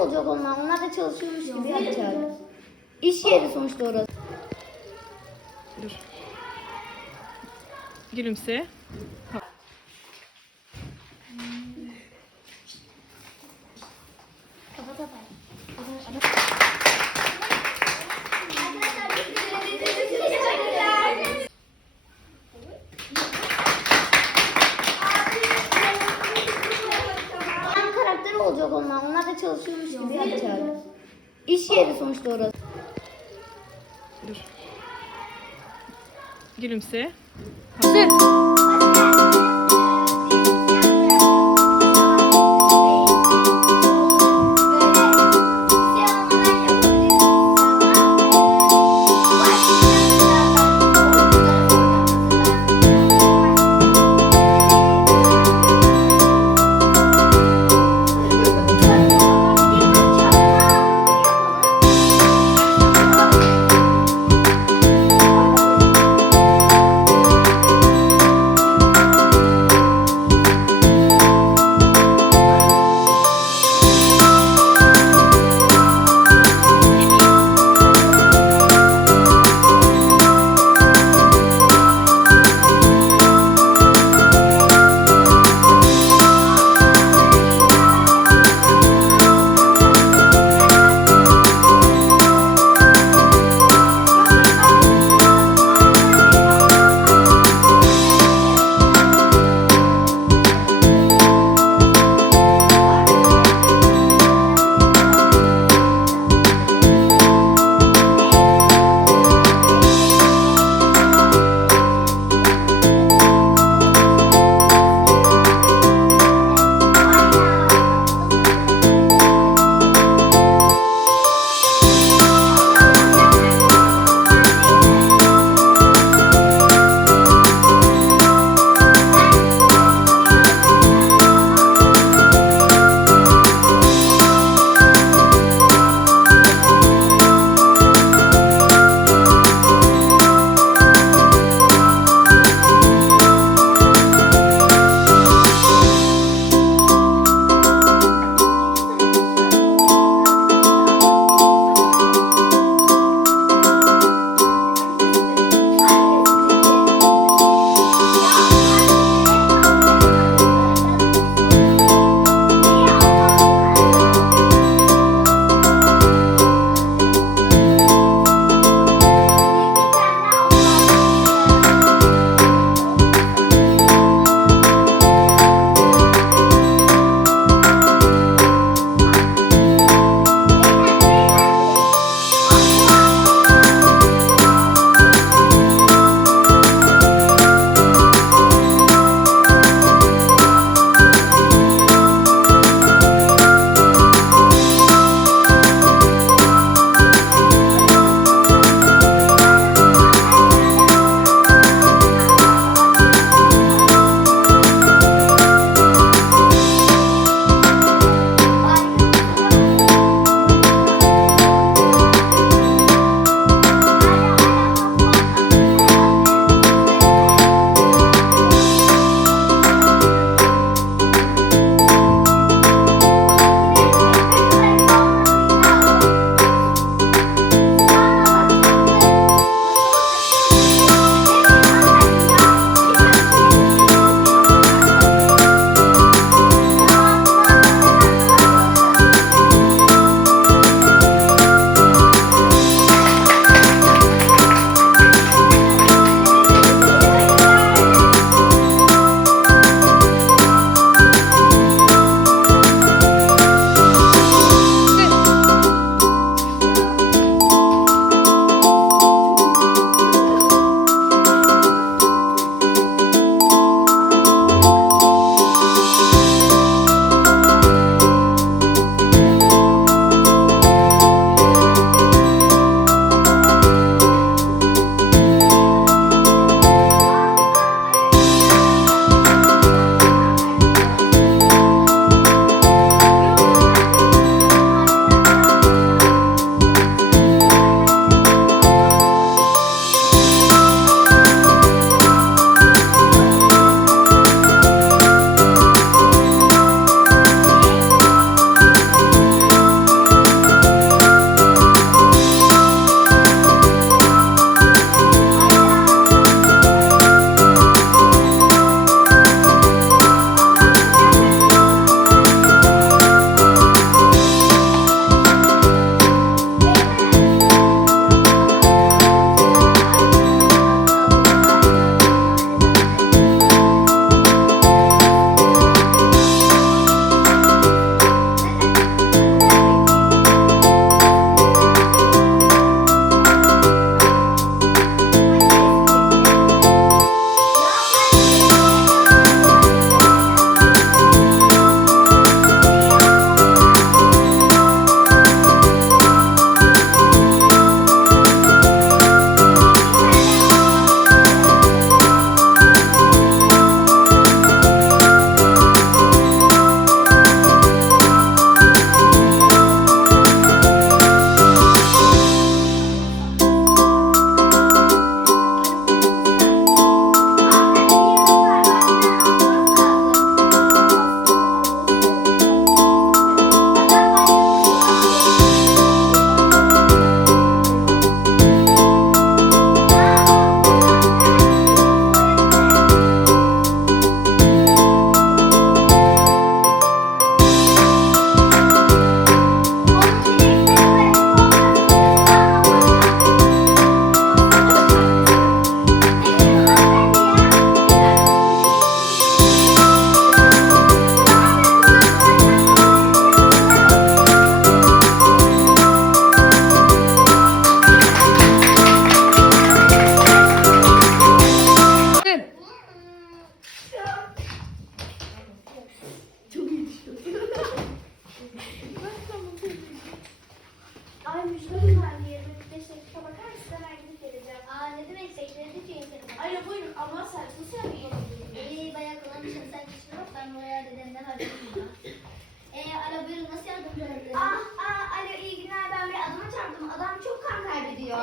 olacak onlar. Onlar da çalışıyormuş gibi yapacak. İş yeri sonuçta orası. Dur. Gülümse. Onlar. Da çalışıyormuş gibi yapacak. İş yeri sonuçta orası. Dur. Gülümse. Ay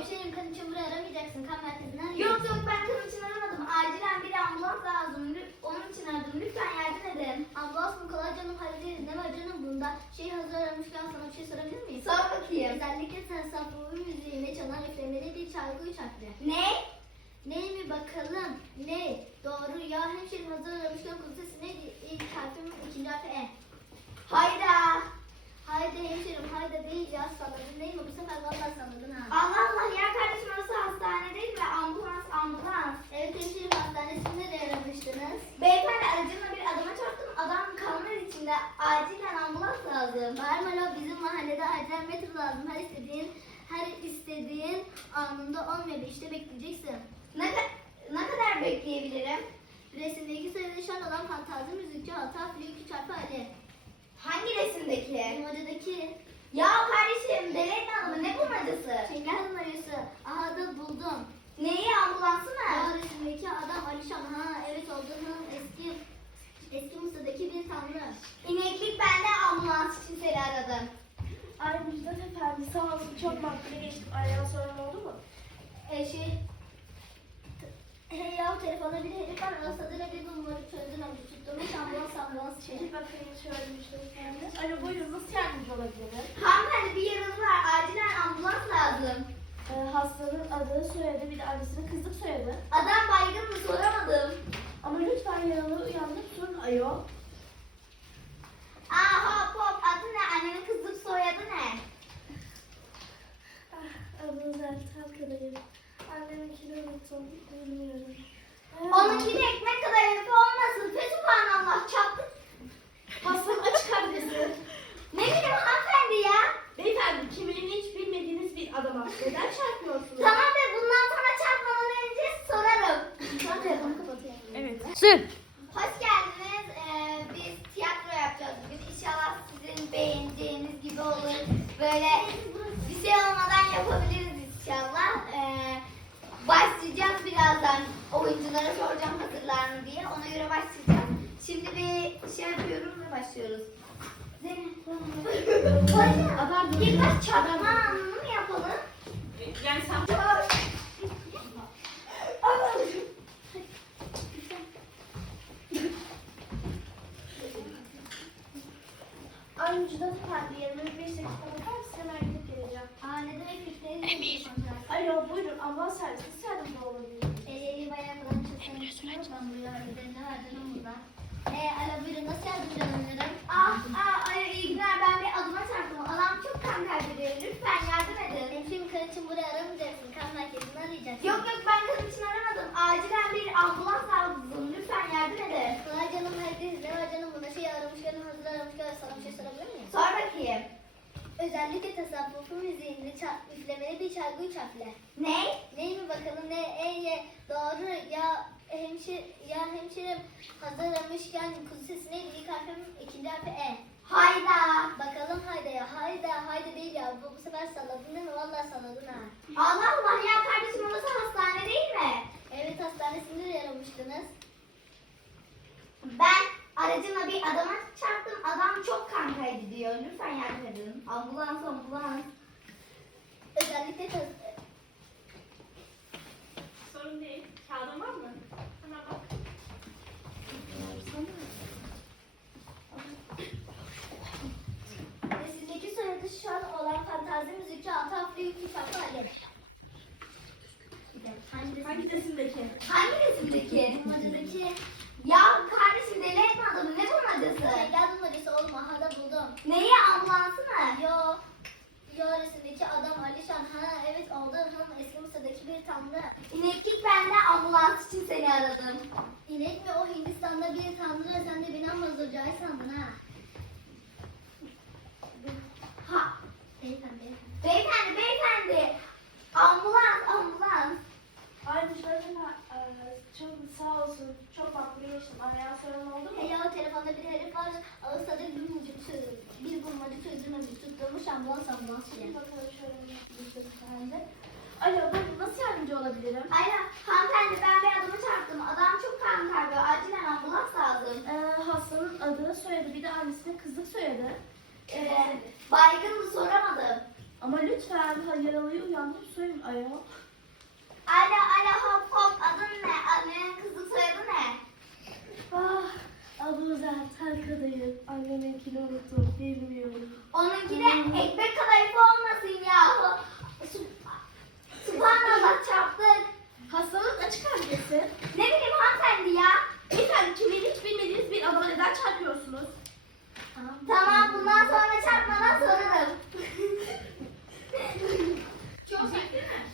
Hemşehrim kan için buraya aramayacaksın kan merkezinden. Yok yok ben kanım için aramadım. Acilen bir ambulans lazım. Onun için aradım. Lütfen yardım edin. Ambulans mı kolay canım hallederiz ne var canım bunda? Şey hazır aramışken sana bir şey sorabilir miyim? Sor bakayım. Özellikle sen saflığı müziğine çalan üflemeli bir çalgı üç harfli. Ne? Ne mi bakalım? Ne? Doğru ya hemşehrim hazır aramışken kul sesi neydi? İlk harfim ikinci harfi E. Hayda. Haydi hemşehrim haydi değil ya salladın değil mi? Bu sefer vallahi salladın ha. Allah Allah ya kardeşim orası hastane değil mi? Ambulans ambulans. Evet hemşehrim hastanesinde de aramıştınız. Beyefendi aracımla bir adama çarptım. Adam kanlar içinde. Acilen ambulans lazım. Lo bizim mahallede acil metro lazım. Her istediğin her istediğin anında olmuyor. İşte bekleyeceksin. Ne, ne kadar bekleyebilirim? Resimdeki sayıda şan olan fantazi müzikçi Altaf Büyük Çarpı Ali. Hangi resimdeki? Numaradaki Ya kardeşim Delet Hanım'ın ne bulmacası? Şenger numarası. Aha da buldum. Neyi ambulansı mı? Ya resimdeki adam Alişan. Ha evet olduğunun eski eski Mısır'daki bir tanrı. İneklik bende ambulans için seni aradım. Ay Müjdat efendi sağ olsun çok makbule geçtim. Arayan sorun oldu mu? E şey Hey ya telefonda bir herif var. Asadıyla bir numara çözdün ama tutturmuş ambulans ambulans şey. Bir bakayım şöyle Müjdat efendi. Alo buyurun nasıl yardımcı olabilirim? Hanımefendi bir yarası var. Acilen ambulans lazım. Ee, hastanın adı, soyadı, bir de annesinin kızlık soyadı. Adam baygın mı soramadım. Ama lütfen yaralı uyandık sorun ayol. Aa hop hop adı ne? Annenin kızlık soyadı ne? Ah, adını zaten kadayım. Anneminkini unuttum, bilmiyorum. Onunki de ekmek kadar herifi olmasın. Fesubhanallah çaptı. Hastanın açık adresi. Ne bileyim hanımefendi ya. Beyefendi kimliğini hiç bilmediğiniz bir adama neden çarpıyorsunuz? Tamam be bundan sonra çarpmadan önce sorarım. Şu an telefonu kapatayım. Evet. Sır. Hoş geldiniz. Ee, biz tiyatro yapacağız bugün. İnşallah sizin beğeneceğiniz gibi olur. Böyle bir şey olmadan yapabiliriz inşallah. Ee, başlayacağız birazdan. Oyunculara soracağım hazırlar mı diye. Ona göre başlayacağız. Şimdi bir şey yapıyoruz ve başlıyoruz. Zeynep. Hocam, birkaç çarpma anını mı yapalım? Yani sen Müjdat efendi 25 dakika bakar mısın? Hemen gidip geleceğim. Aa ne demek yükleyin? Emir. Alo buyurun ambulans servisi nasıl yardımcı olabilirim? Eee bayağı kullanmış. Ben buraya öderini verdim burada. Eee alo buyurun nasıl yardımcı olabilirim? Ah, ah, ay, iyi günler. Ben bir adıma çarptım. Adam çok kan kaybediyor. Lütfen yardım edin. Hemşehrim kan için buraya aramayacaksın. Kan merkezini arayacaksın. Yok yok ben kadın için aramadım. Acilen bir ambulans lazım. Lütfen yardım edin. Kolay canım herkes ne var canım buna şey aramışken hazır aramışken sana bir şey sorabilir miyim? Sor bakayım. Özellikle tasavvufu müziğinde ça- üflemeli bir çalgı üç harfle. Ne? Ney mi bakalım ne e ye doğru ya hemşire ya hemşirim hazır aramışken kuzu sesi neydi ilk harfim ikinci harfi e. Hayda. Bakalım hayda ya hayda hayda değil ya bu, bu sefer salladın değil mi? Vallahi salladın ha. Allah Allah ya kardeşim orası hastane değil mi? Evet hastanesinde de yaramıştınız. Ben aracımla bir adama çarptım. Adam çok kan kaybediyor. Lütfen yardım edin. Ambulans ambulans. Özellikle Sorun değil. Kağıdın var mı? Hemen bak. Resimdeki soyadı şu an olan fantazi müzikçi Altaf Büyük Kitapı Ali. Hangi resimdeki? Hangi resimdeki? Bulmacadaki Ya kardeşim deli etme adamı. Ne bulmacası? Şenger bulmacası oğlum aha da buldum. Neyi ambulansı mı? Yo, yo resimdeki adam Alişan. Ha evet oldu. Hanım eski Mısır'daki bir tanrı. İneklik bende ambulans için seni aradım. İnek mi o Hindistan'da bir tanrı. Sen de bina mazurcayı sandın. Ha, 61 yaşında. Arayan oldu mu? Hele o telefonda bir herif var. Ağustos'ta bir bulmacı çözüm. Bir bulmacı çözülmemiş. Tutturmuş ambulans ambulans diye. Bir bakalım şöyle bir çözüm Alo ben nasıl yardımcı olabilirim? Aynen. Hanımefendi ben bir adama çarptım. Adam çok kan kaybıyor. Acilen ambulans lazım. Ee, hastanın adını soyadı. Bir de annesinin kızlık soyadı. Ee, baygın mı soramadım. Ama lütfen yaralıyı uyandırıp söyleyin ayol. Ala ala hop hop adın ne? Annenin kızı soyadı ne? Ah, abladan tarkadayım. Annemekini unuttum, bilmiyorum. Onunki de ekmek kadayıfı olmasın ya. Subhanallah çarptık. Hastalık açık adresi. Ne bileyim hanımefendi ya. Beyefendi kimliğini hiç bilmediğiniz bir adama neden çarpıyorsunuz? Tamam bundan sonra çarpmadan sorarım. Çok sert?